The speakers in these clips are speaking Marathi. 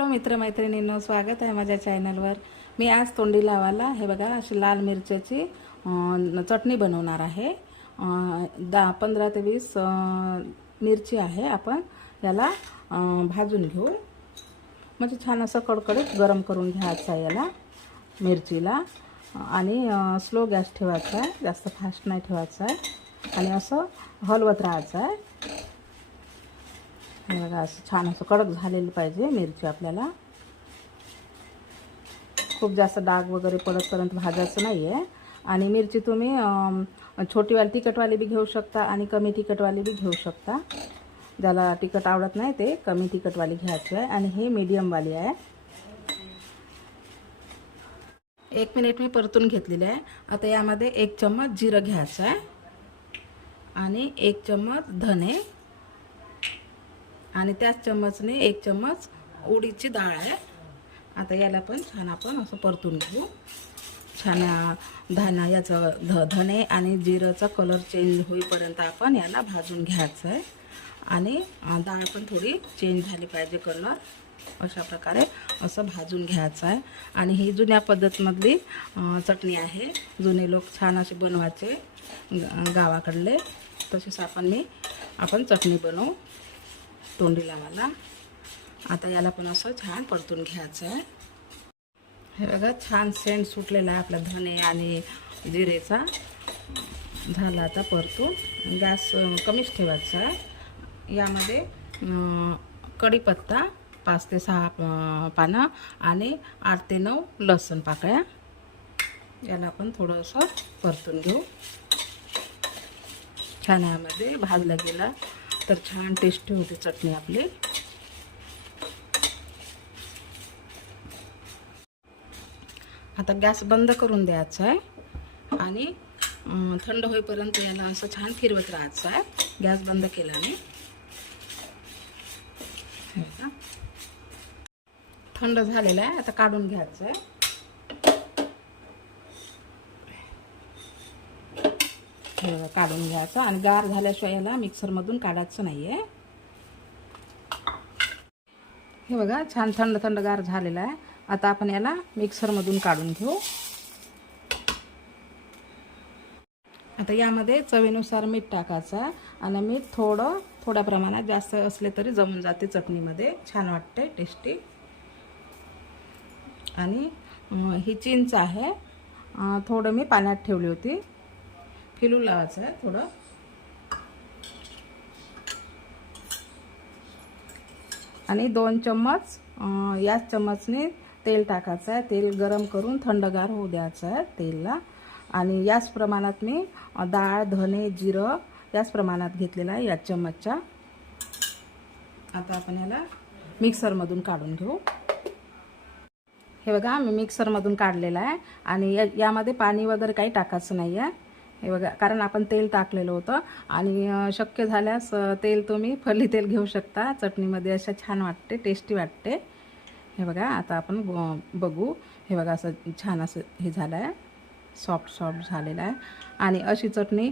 हॅलो मित्रमैत्रिणींनो स्वागत आहे माझ्या चॅनलवर मी आज तोंडी लावायला हे बघा अशी लाल मिरच्याची चटणी बनवणार आहे. दहा पंधरा ते वीस मिरची आहे. आपण याला भाजून घेऊ. म्हणजे छान असं कडकडीत गरम करून घ्यायचं आहे याला मिरचीला. आणि स्लो गॅस ठेवायचा आहे. जास्त फास्ट नाही ठेवायचा आहे. आणि असं हलवत राहायचं आहे. बघा असं छान असं कडक झालेलं पाहिजे मिरची आपल्याला. खूप जास्त डाग वगैरे पडतपर्यंत भाजायचं नाही आहे आणि मिरची तुम्ही छोटीवाली तिखटवाली बी घेऊ शकता आणि कमी तिखटवाली बी घेऊ शकता. ज्याला तिखट आवडत नाही ते कमी तिखटवाली घ्यायची आहे आणि हे मीडियमवाली आहे. एक मिनिट मी परतून घेतलेली आहे. आता यामध्ये एक चम्मच जिरं घ्यायचं आहे. आणि एक चम्मच धने आणि त्याच चम्मचने एक चम्मच उडीची डाळ आहे. आता याला पण छान आपण असं परतून घेऊ. छान धाना याचं ध धने आणि जिरंचा कलर चेंज होईपर्यंत आपण याला भाजून घ्यायचं आहे. आणि डाळ पण थोडी चेंज झाली पाहिजे कलर अशा प्रकारे असं भाजून घ्यायचं आहे. आणि ही जुन्या पद्धतमधली चटणी आहे. जुने लोक छान असे बनवायचे गावाकडले. तसेच आपण मी आपण चटणी बनवू. तोंडी लावायला. आता याला पण असं छान परतून घ्यायचं आहे. हे बघा छान सेंट सुटलेला आहे आपला धने आणि जिरेचा. झाला आता परतून. गॅस कमीच ठेवायचा आहे. यामध्ये कढीपत्ता पाच ते सहा पानं आणि आठ ते नऊ लसूण पाकळ्या. याला आपण थोडंसं परतून घेऊ. छान यामध्ये भाजला गेला. तर छान टेस्टी होते चटणी आपली. आता गॅस बंद करून द्यायचा आहे. आणि थंड होईपर्यंत याला असं छान फिरवत राहायचं आहे. गॅस बंद केल्याने. थंड झालेला आहे. आता काढून घ्यायचं आहे हे बघा, काढून घ्यायचं आणि गार झाल्याशिवाय याला मिक्सरमधून काढायचं नाही आहे हे बघा छान थंड थंड गार झालेला आहे. आता आपण याला मिक्सरमधून काढून घेऊ. आता यामध्ये चवीनुसार मीठ टाकायचं आणि मीठ थोडं थोड्या प्रमाणात जास्त असले तरी जमून जाते चटणीमध्ये. छान वाटते टेस्टी आणि ही चिंच आहे. थोडं मी पाण्यात ठेवली होती. फिलू लावायचं आहे थोडं. आणि दोन चम्मच याच चम्मचने तेल टाकायचं आहे. तेल गरम करून थंडगार होऊ द्यायचं आहे तेलला. आणि याच प्रमाणात मी डाळ धने जिरं याच प्रमाणात घेतलेलं आहे याच चम्मचच्या. आता आपण याला मिक्सरमधून काढून घेऊ. हे बघा मी मिक्सरमधून काढलेलं आहे. आणि या यामध्ये पाणी वगैरे काही टाकायचं नाही आहे हे बघा कारण आपण तेल टाकलेलं होतं. आणि शक्य झाल्यास तेल तुम्ही फल्ली तेल घेऊ शकता. चटणीमध्ये अशा छान वाटते टेस्टी वाटते. हे बघा आता आपण ब- बघू. हे बघा असं छान असं हे झालं आहे सॉफ्ट सॉफ्ट झालेलं आहे. आणि अशी चटणी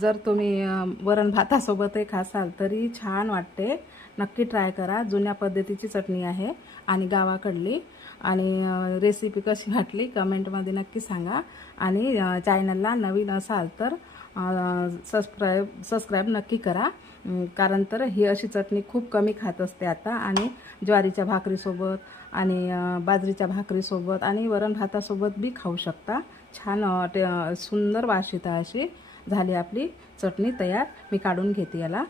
जर तुम्ही वरण भातासोबतही खासाल तरी छान वाटते. नक्की ट्राय करा. जुन्या पद्धतीची चटणी आहे. आणि गावाकडली आणि रेसिपी कशी वाटली कमेंटमध्ये नक्की सांगा. आणि चॅनलला नवीन असाल तर सबस्क्राईब सबस्क्राईब नक्की करा. कारण तर ही अशी चटणी खूप कमी खात असते आता. आणि ज्वारीच्या भाकरीसोबत आणि बाजरीच्या भाकरीसोबत आणि वरण भातासोबत बी खाऊ शकता. छान सुंदर वाशिता अशी झाली आपली चटणी तयार. मी काढून घेते याला.